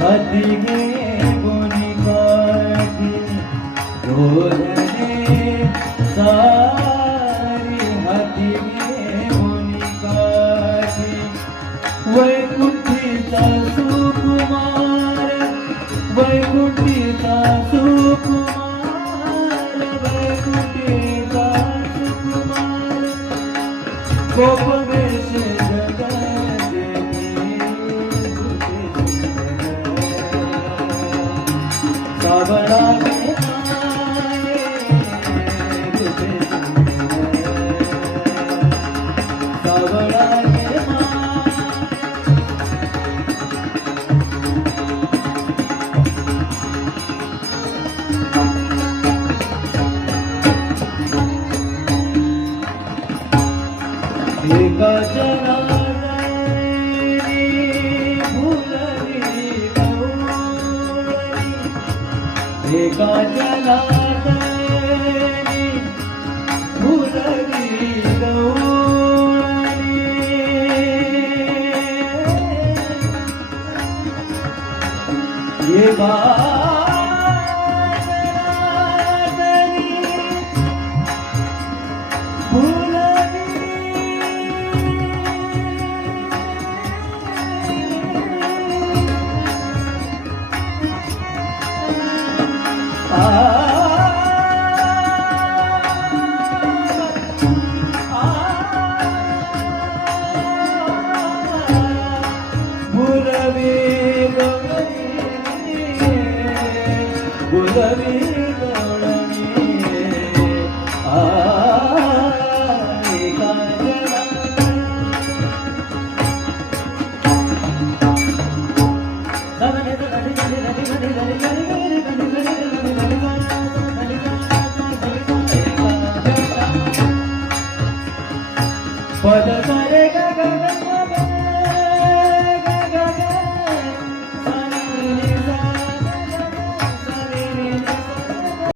हाती घे कोणी काठी गोधने सारी हाती घे कोणी काठी वैकुंठीचा सुकुमार वैकुंठीचा सुकुमार वैकुंठीचा सुकुमार गोपवेश सावळा गे माये रुपे सावळा गे माये एका जनार्दनी फुलली गवळणी एका जनार्दनी फुलली गवळणी एका जनार्दनी फुलली गुलाबी